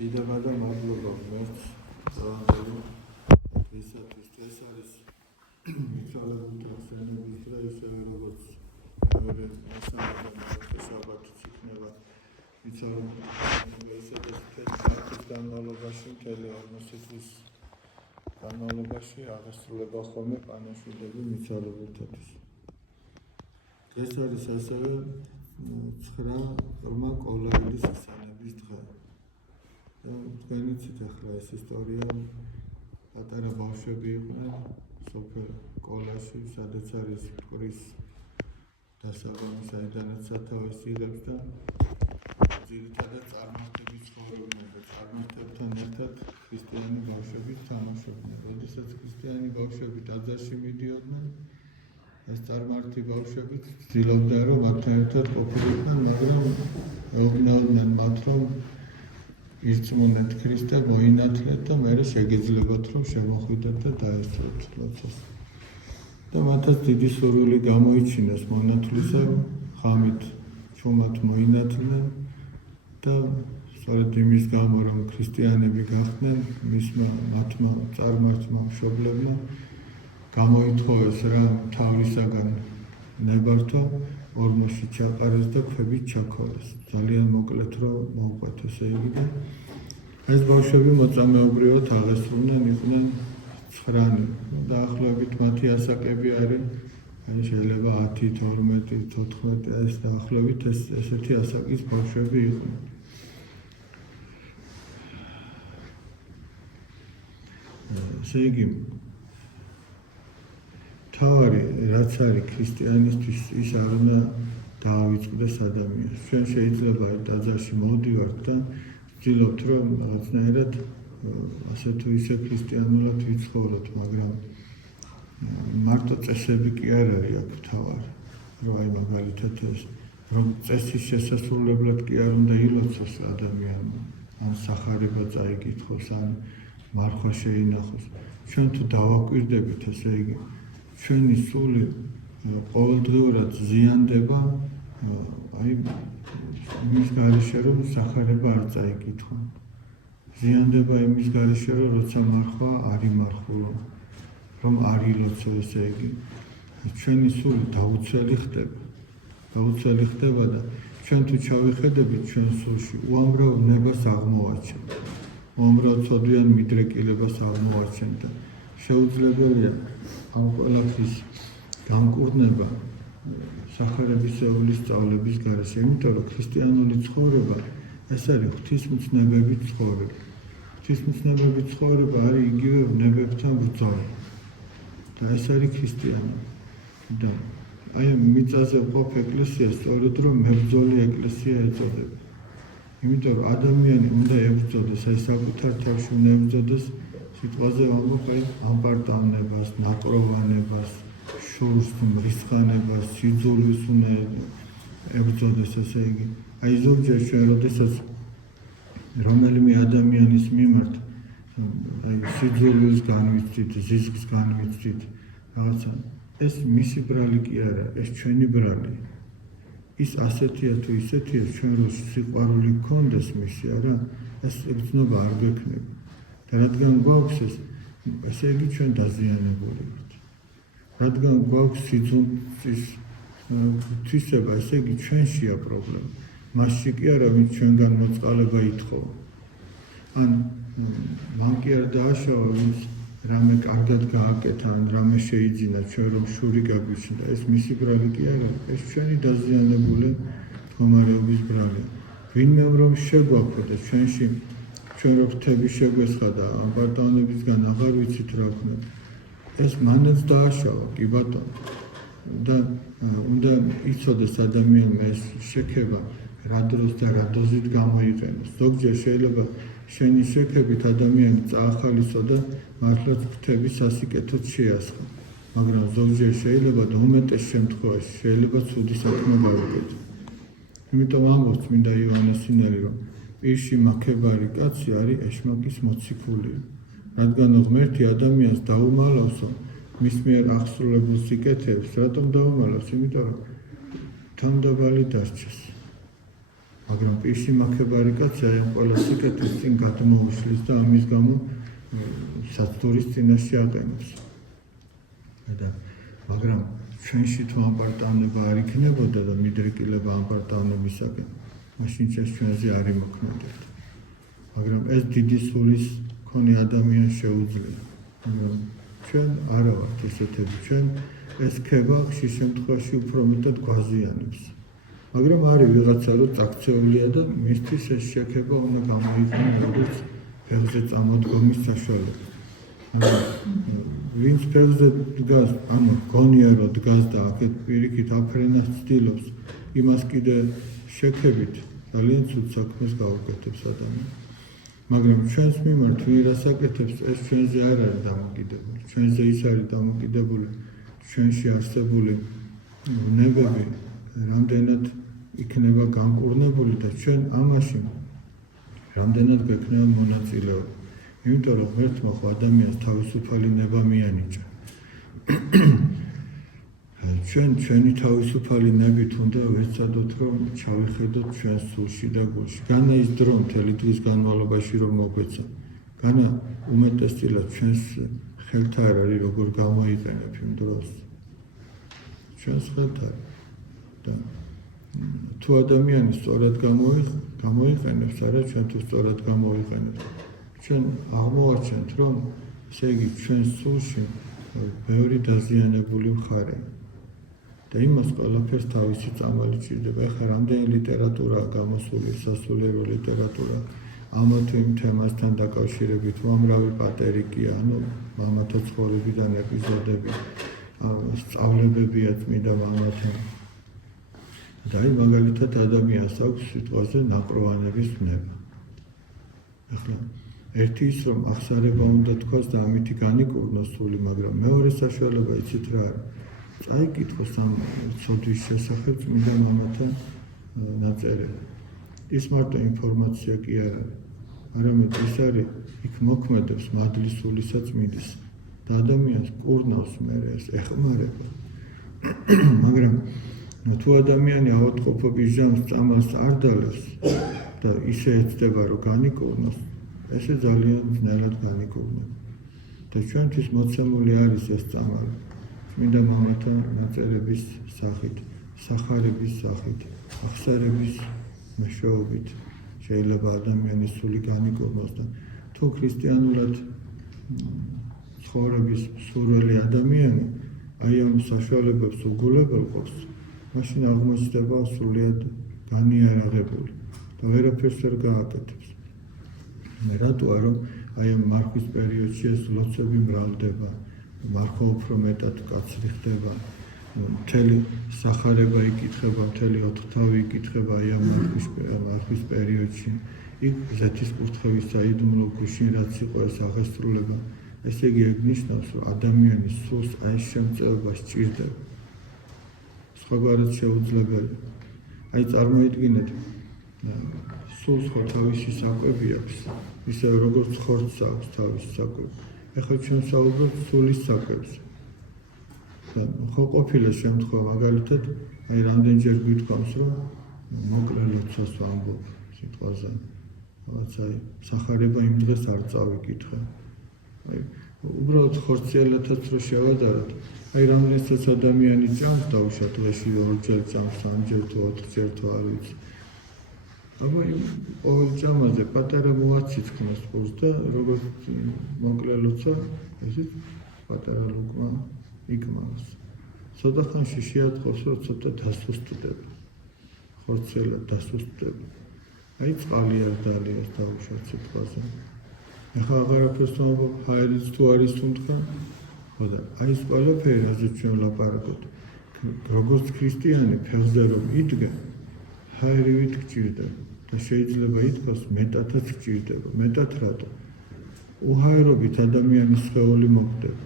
Idegada mağluba mert dağları ეს არის მიცვალებული თანხმობის და ისე როგორც მეორე მასალათა საბათიც იქნება მიცვალებული ესეც თეთრ განმავლობაში მთელი 40 წლის განმავლობაში აღესრულება ხოლმე პანაშვიდები მიცვალებულთათვის. ეს არის ასევე 9 ღრმა კოლაიდის ხსენების დღე. თქვენი ცით ახლა ეს ისტორია პატარა ბავშვები იყვნენ სოფელ კოლაში, სადაც არის მტკვრის დასაბამი, საიდანაც სათავეს იღებს და ძირითადად წარმართებით ცხოვრობდნენ და წარმართებთან ერთად ქრისტიანი ბავშვები თამაშობდნენ. როდესაც ქრისტიანი ბავშვები ტაძარში მიდიოდნენ, ეს წარმართი ბავშვები ცდილობდნენ რომ მათთან ერთად ყოფილიყვნენ, მაგრამ ეუბნებოდნენ მათ რომ ირწმუნეთ ქრისტე, მოინათლეთ და მერე შეგეძლებათ რომ შემოხვიდეთ და დაესწროთ ლოცვას. და მათაც დიდი სურვილი გამოიჩინეს მონათლისა, ღამით ჩუმად მოინათლნენ და სწორედ იმის გამო რომ ქრისტიანები გახდნენ, მათმა წარმართმა მშობლებმა გამოითხოვეს რა თავისაგან ნებართვა ორმოში ჩაყარეს და ქვებით ჩაქოლეს. ძალიან მოკლედ რომ მოუყვეთ ესე იგი და ეს ბავშვები მოწამეობრივად აღესრულნენ, იყვნენ 9 დაახლოებით მათი ასაკები არის, შეიძლება 10, 12, 14 ეს დაახლოებით ესეთი ასაკის ბავშვები იყვნენ. ესე იგი თავარი რაც არის ქრისტიანისთვის ის არ უნდა დაავიწყდეს ადამიანს. ჩვენ შეიძლება ტაძარში მოვდივართ და ვცდილობთ რომ რაღაცნაირად ასე თუ ისე ქრისტიანულად ვიცხოვროთ, მაგრამ მარტო წესები კი არ არის აქ თავარი. რომ აი მაგალითად ეს რომ წესის შესასრულებლად კი არ უნდა ილოცოს ადამიანმა, ან სახარება წაიკითხოს, ან მარხვა შეინახოს. ჩვენ თუ დავაკვირდებით ესე იგი ჩვენი სული ყოველდღიურად ზიანდება აი იმის გარეშე რომ სახარება არ წაიკითხონ. ზიანდება იმის გარეშე რომ როცა მარხვა არ იმარხულო, რომ არ ილოცო ესე იგი. ჩვენი სული დაუცველი ხდება და ჩვენ თუ ჩავიხედებით ჩვენ სულში უამრავ ნებას აღმოვაჩენთ. უამრავ ცოდვიან მიდრეკილებას აღმოვაჩენთ და შეუძლებელია ამ ყველაფრის განკურნება სახარებისეული სწავლების გარეშე, იმიტომ რომ ქრისტიანული ცხოვრება ეს არის ღვთისმცნებების ცხოვრება. ღვთისმცნებების ცხოვრება არის იგივე ვნებებთან ბრძოლა და ეს არის ქრისტიანობა. და აი მიწაზე ყოფ ეკლესია სწორედ რომ მებრძოლი ეკლესია ეწოდება. იმიტომ რომ ადამიანი უნდა ებრძოდეს, აი საკუთარ თავში უნდა ებრძოდეს სიტყვაზე ვამბობ აი ამპარტავნებას, ნაპროვანებას, შორს, მრისხანებას, სიძულვის უნდა ებრძოდეს ესე იგი. აი ზოგჯერ ჩვენ როდესაც რომელიმე ადამიანის მიმართ აი სიძულვის განვიცდით, ზიზგს განვიცდით, რაღაცა ეს მისი ბრალი კი არა, ეს ჩვენი ბრალია. ის ასეთია თუ ისეთია, ჩვენ რო სიყვარული გქონდეს მისი, არა, ეს ეგცნობა არ გვექნება. და რადგან გვაქვს ეს, ესე იგი ჩვენ დაზიანებული ვართ. რადგან გვაქვს სიძულვის თვისება, ესე იგი ჩვენშია პრობლემა. მასში კი არა, ვინც ჩვენგან მოწყალება ითხოვა. ან მან კი არ დააშავა, ვინც რამე კარგად გააკეთა, ან რამე შეიძინა, ჩვენ რომ შური გაგვიჩნდა. ეს მისი ბრალი კი არა, ეს ჩვენი დაზიანებული მდგომარეობის ბრალია. ვინმე რომ შეგვაქვს და ჩვენში ჩვენ რო ღვთები შეგვესხა და ამპარტავნებისგან აღარ ვიცით რა ვქნათ. ეს მანაც დააშავა, კი ბატონო. და უნდა იცოდეს ადამიანმა ეს შექება რა დროს და რა დოზით გამოიყენოს. ზოგჯერ შეიძლება შენი შექებით ადამიანი წაახალისო და მართლაც ღვთების სასიკეთოდ შეასხა. მაგრამ ზოგჯერ შეიძლება და უმეტეს შემთხვევაში შეიძლება ცუდი საქმე გავაკეთო. იმიტომ ამბობს წმინდა იოანესინელი რომ პირში მაქებარი კაცი არის ეშმაკის მოციქული. რადგან ღმერთი ადამიანს დაუმალავსო მის მიერ აღსრულებულ სიკეთეებს, რატომ დაუმალავს? იმიტომ რომ თავდაბალი დარჩეს. მაგრამ პირში მაქებარი კაცი აი ამ ყველა სიკეთის წინ გადმოუშლის და ამის გამო საცდურის წინაშე აყენებს. მაგრამ ჩვენში თუ ამპარტავნება არ იქნებოდა და მიდრეკილება ამპარტავნებისაკენ, მაშინ ჩვენზე არ იმოქმედებდა. მაგრამ ეს დიდი სულის მქონე ადამიანს შეუძლია. მაგრამ ჩვენ არა ვართ ესეთები, ჩვენ ეს ქება ხშირ შემთხვევაში უფრო მეტად გვაზიანებს. მაგრამ არის ვიღაცა რომ წაქცეულია და მისთვის ეს შექება უნდა გამოიყენოს როგორც ფეხზე წამოდგომის საშუალება. ვინც ფეხზე დგას, ანუ გონია რომ დგას და აქეთ პირიქით აფრენას ცდილობს, იმას კიდე შექებით ძალიან ცუდ საქმეს გაუკეთებს ადამიანს. მაგრამ ჩვენს მიმართ ვინ რას აკეთებს, ეს ჩვენზე არ არის დამოკიდებული. ჩვენზე ის არის დამოკიდებული ჩვენში არსებული ნებები რამდენად იქნება განკურნებული და ჩვენ ამაში რამდენად გვექნება მონაწილეობა. იმიტომ რომ ღმერთმა ხო ადამიანს თავისუფალი ნება მიანიჭა. ჩვენი თავისუფალი ნებით უნდა ვეცადოთ რომ ჩავიხედოთ ჩვენს სულში და გულში. განა ის დრო მთელი დღის განმავლობაში რომ მოგვეცა. განა უმეტესწილად ჩვენს ხელთ არ არის როგორ გამოიყენებ იმ დროს. ჩვენს ხელთ არის და თუ ადამიანი სწორად გამოიყენებს, არა ჩვენ თუ სწორად გამოიყენებს. ჩვენ აღმოვაჩენთ რომ ესე იგი ჩვენს სულში ბევრი დაზიანებული მხარეა. და იმას ყველაფერს თავისი წამალი ჭირდება. ეხლა რამდენი ლიტერატურაა გამოსული, სასულიერო ლიტერატურა ამ თუ იმ თემასთან დაკავშირებით, უამრავი პატერიკია, ანუ მამათა ცხოვრებიდან ეპიზოდები, სწავლებებია წმინდა მამათა. და აი მაგალითად ადამიანს აქვს სიტყვაზე ნაპროვანების ნება. ეხლა ერთი ის რომ აღსარება უნდა თქვას და ამითი განიკურნოს სული, მაგრამ მეორე საშუალება იცით რა არის? წაიკითხოს ამ ცოდვის შესახებ წმინდა მამათა ნაწერები. ის მარტო ინფორმაცია კი არ არის, არამედ ის არის იქ მოქმედებს მადლის სულისა წმინდის და ადამიანს კურნავს მერე ეს ეხმარება. მაგრამ თუ ადამიანი ავადმყოფობის ჟამს წამალს არ დალევს და ისე ეცდება რომ განიკურნოს, ესე ძალიან ძნელად განიკურნება. და ჩვენთვის მოცემული არის ეს წამალი წმინდა მამათა ნაწერების სახით, სახარების სახით, აღსარების მეშვეობით შეიძლება ადამიანის სული განიკურნოს და თუ ქრისტიანულად ცხოვრების სურვილი ადამიანი აი ამ საშუალებებს უგულებელყოფს, მაშინ აღმოჩნდება სრულიად განიარაღებული და ვერაფერს ვერ გააკეთებს. რატოა რომ აი ამ მარხვის პერიოდში ეს ლოცვები მრავლდება, მარხვა უფრო მეტად კაცრი ხდება, მთელი სახარება იკითხება, მთელი ოთხთავი იკითხება აი ამ მარხვის პერიოდში. იქ ზეთისკურთხევის საიდუმლო გუშინ რაც იყო ეს აღესრულება, ესე იგი ნიშნავს რომ ადამიანის სულს აი ეს შემწეობა სჭირდება. სხვაგვარად შეუძლებელი. აი წარმოიდგინეთ, სულს ხო თავისი საკვები აქვს, ისე როგორც ხორცს აქვს თავისი საკვები. ეხლა ჩვენ საუბრობთ სულის საკვებზე. ხო ყოფილა შემთხვევა მაგალითად, აი რამდენჯერ გვითქვამს რომ მოკლე ლოცვას ვამბობ სიტყვაზე. რაღაცა სახარება იმ დღეს არ წავიკითხე. აი უბრალოდ ხორციელათაც რო შევადაროთ, აი რამდენსაც ადამიანი ჭამს დავუშვა დღეში 2-ჯერ ჭამს, 3-ჯერ თუ 4-ჯერ თუ არ ვიცი. აბა იმ ყოველ ჭამაზე პატარა მოაციც ხმას ყურს და როგორც მოკლე ლოცვა, ესეც პატარა ლუკმა იკმავს. ცოტა ხანში შეატყობს, რომ ცოტა დასუსტდება. ხორციელად დასუსტდება. აი წყალი არ დალიას დავუშვათ სიტყვაზე. ეხლა აღარაფერს ვამბობ, ჰაერიც თუ არის თუნდღა, ხო და აი ეს ყველაფერი, რაზეც ჩვენ ვლაპარაკობთ, როგორც ქრისტიანი ფეხზე რომ იდგა, ჰაერივით გჭირდება და შეიძლება ითქვას მეტადაც გჭირდება. მეტად რატო? უჰაერობით ადამიანის სხეული მოკვდება.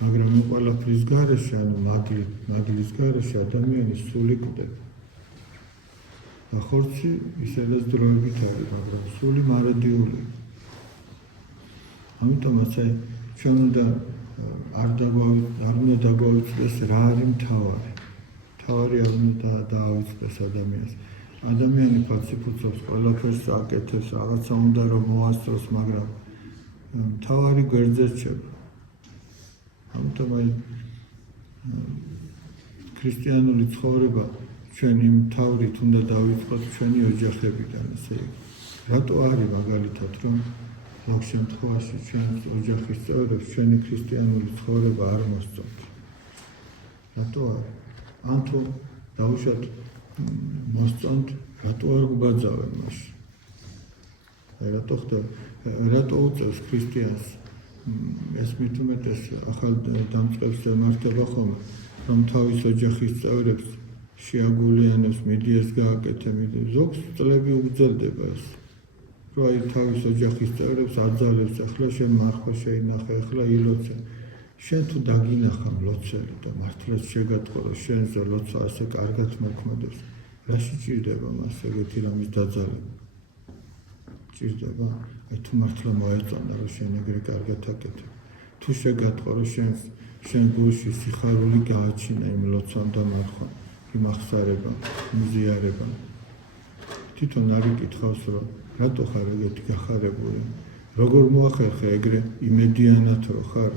მაგრამ ამ ყველაფრის გარეშე, ანუ მადლის გარეშე ადამიანის სული კვდება. ხორცი ისედაც დროებით არის, მაგრამ სული მარადიულია. ამიტომაც ჩვენ უნდა არ უნდა დაგვაუწყდეს რა არის მთავარი. მთავარი არ უნდა დაავიწყდეს ადამიანს. ადამიანი ფაციფუცობს, ყველაფერს აკეთებს, რაღაცა უნდა რომ მოასწროს, მაგრამ მთავარი გვერდზე რჩება. ამიტომ აი ქრისტიანული ცხოვრება ჩვენ იმ თავრით უნდა დავიწყოთ ჩვენი ოჯახებიდან, ესე იგი. რატო არის მაგალითად რომ მაგ შემთხვევაში ჩვენს ოჯახის წევრებს ჩვენი ქრისტიანული ცხოვრება არ მოსწონთ? რატო არის? ან თუ დავუშვათ მოსწონთ, რატო არ გვბაძავენ მაშინ? რატო ხდება? რატო უწევს ქრისტიანს ეს მით უმეტეს ახალ დამწყებს ემართება ხოლმე, რომ თავის ოჯახის წევრებს შეაგულიანებს, მიდიას გააკეთე, ზოგს წლები უგრძელდება ეს. რომ აი თავის ოჯახის წევრებს აძალებს, ახლა შენ მარხვა შეინახე, ახლა ილოცე. შენ თუ დაგინახა მლოცველი და მართლაც შეგატყო, შენზე ლოცვა ასე კარგად მოქმედებს, რაში ჭირდება მას ეგეთი რამის დაძალება? ჭირდება? აი თუ მართლა მოეწონა, რომ შენ ეგრე კარგად აკეთებ. თუ შეგატყო, რომ შენ გულში სიხარული გააჩინა იმ ლოცვამ და მარხვამ, იმ ახსარებამ, იმ ზიარებამ. თვითონ არ იკითხავს, რომ რატო ხარ ეგეთი გახარებული? როგორ მოახერხე ეგრე იმედიანად რო ხარ?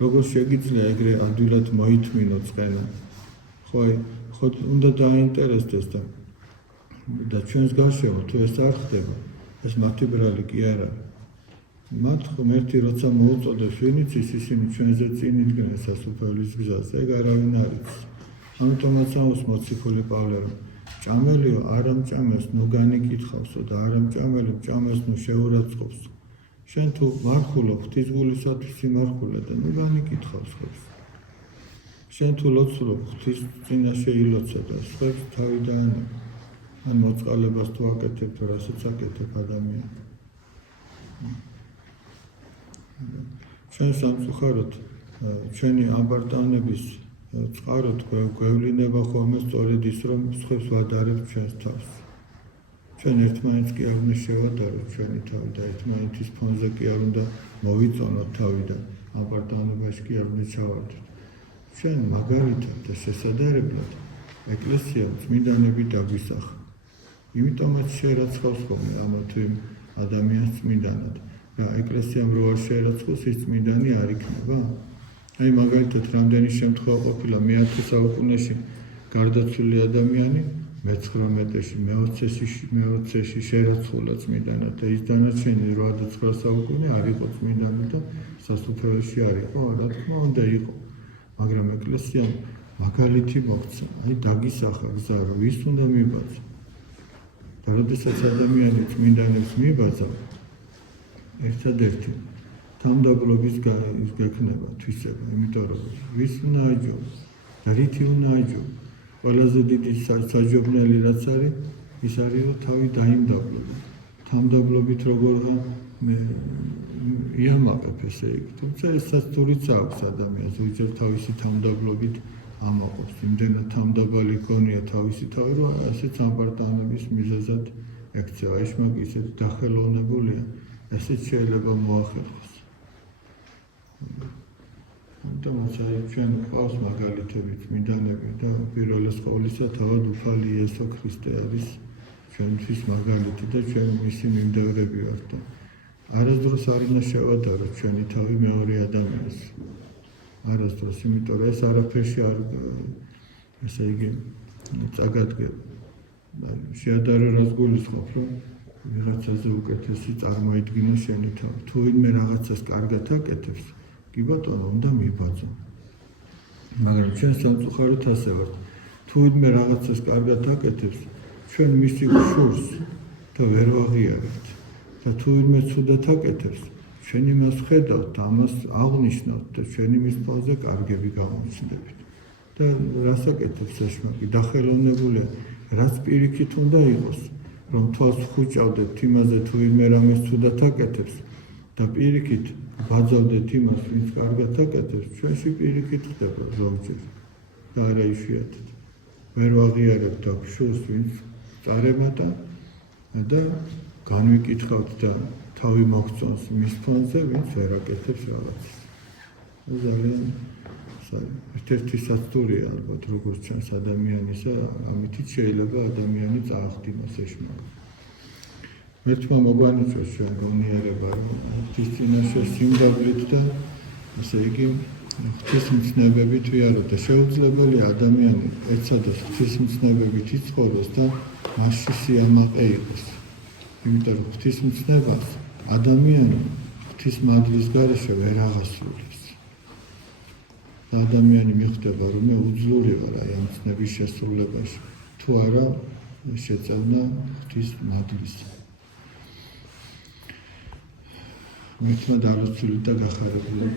როგორ შეგიძლია ეგრე ადვილად მოითმინო წყენა? ხო უნდა დაინტერესდეს და ჩვენს გარშემო თუ ეს არ ხდება, ეს მათი ბრალი კი არ არის. მათ ხომ ერთი როცა მოუწოდებს ვინ იცის, ისინი ჩვენზე წინ იდგნენ სასუფეველის გზაზე, ეგ არავინ არ იცის. ამიტომაც ამოს მოციქული პავლე რომ ჭამელიო არ ამჭამეს, ნუ განიკითხავსო და არ ამჭამელი მჭამეს, ნუ შეურაცხყოფსო. შენ თუ მარხულო ღვთის გულისათვის სიმარხულე და ნუ განიკითხავს ხებს. შენ თუ ლოცულობ ღვთის წინაშე ილოცე და სხვებს თავი დაანებ. ან მოწყალებას თუ აკეთებ, თუ რასაც აკეთებ ადამიანი. ჩვენ სამწუხაროდ ჩვენი ამბარტანების წყაროთ გვევლინება ხოლმე სწორედ ის, რომ სხვებს ვადარებთ ჩვენს თავს. ჩვენ ერთმანეთს კი არ უნდა შევადაროთ ჩვენი თავი და ერთმანეთის ფონზე კი არ უნდა მოვიწონოთ თავი და ამბარტანებაში კი არ უნდა ჩავარდოთ. ჩვენ მაგალითად და შესადარებლად ეკლესია წმინდანები დაგვისახა. იმიტომაც შეერაცხავს ხოლმე ამა თუ იმ ადამიანს წმინდანად. რა ეკლესიამ რო არ შეერაცხოს, ის წმინდანი არ იქნება? აი მაგალითად რამდენი შემთხვევა ყოფილა მე-10 საუკუნეში გარდაცვლილი ადამიანი მე-19-ში, მე-20-ში შეერაცხულა წმინდანად და ის დანარჩენი 8-9 საუკუნე არ იყო წმინდანი და სასუფეველში არ იყო, რა თქმა უნდა იყო. მაგრამ ეკლესიამ მაგალითი მოქცა, აი დაგისახა გზა, რომ ვის უნდა მიბაძო. და როდესაც ადამიანი წმინდანებს მიბაძავ, ერთადერთი თამდაბლობის გექნება თვისება, იმიტომ რომ ვის უნდა აჯობო და რითი უნდა აჯობო. ყველაზე დიდი საჯობნელი რაც არის, ის არის რომ თავი დაიმდაბლობა. თამდაბლობით როგორღა იამაყებ ესე იგი. თუმცა ესაც თურიც აქვს ადამიანს, უჯერ თავისი თამდაბლობით ამაყობს. იმდენად თამდაბალი ქონია თავისი თავი, რომ ასეც ამბარტანების მიზეზად ექცევა. ეს მაგ ისეთ დახელოვნებულია, ესეც შეიძლება მოახერხოს. ამიტომაც აი ჩვენ გვყავს მაგალითები წმინდანები და პირველეს ყოვლისა თავად უფალი იესო ქრისტე არის ჩვენთვის მაგალითი და ჩვენ მისი მიმდევრები ვართ და არასდროს არ უნდა შევადაროთ ჩვენი თავი მეორე ადამიანს. არასდროს, იმიტომ რომ ეს არაფერში არ ესე იგი წაგადგება. შეადარე რას გულისხმობ, რომ ვიღაცაზე უკეთესი წარმოიდგინო შენი თავი. თუ ვინმე რაღაცას კარგად აკეთებს, კი ბატონო, უნდა მიბაძო. მაგრამ ჩვენ სამწუხაროდ ასე ვართ. თუ ვინმე რაღაცას კარგად აკეთებს, ჩვენ მისი შურს და ვერ ვაღიარებთ. და თუ ვინმე ცუდად აკეთებს, ჩვენ იმას ხედავთ და ამას აღნიშნავთ და ჩვენ იმის ფონზე კარგები გამოვჩნდებით. და რას აკეთებს ეშმაკი? დახელოვნებულია, რაც პირიქით უნდა იყოს, რომ თვალს ვხუჭავდეთ იმაზე, თუ ვინმე რამეს ცუდად აკეთებს და პირიქით ვაძავდეთ იმას, ვინც კარგად აკეთებს, ჩვენში პირიქით ხდება ზოგჯერ და არა იშვიათად. ვერ ვაღიარებთ აქ შურს, ვინც წარემატა და განვიკითხავთ და თავი მოგწონს მის ფონზე, ვინც ვერ აკეთებს რაღაცას. ძალიან ერთ-ერთი საწურია ალბათ როგორც ჩანს ადამიანისა, ამითიც შეიძლება ადამიანი წაახდინოს ეშმაკ. მერტმა მოგვანიჭოს ჩვენ გონიერება, რომ ღვთის წინაშე სიმდაბლით და ასე იგი ღვთისმცნებებით ვიაროთ და შეუძლებელია ადამიანი ეცადოს ღვთისმცნებებით იცხოვროს და მასში სიამაყე იყოს. იმიტომ რომ ღვთისმცნებას ადამიანი ღვთის მადლის გარეშე ვერ აღასრულებს. და ადამიანი მიხვდება, რომ მე უძლური ვარ აი ამ ცნების შესრულებაში, თუ არა შეწევნა ღვთის მადლის. მithma darusuli და გახარებული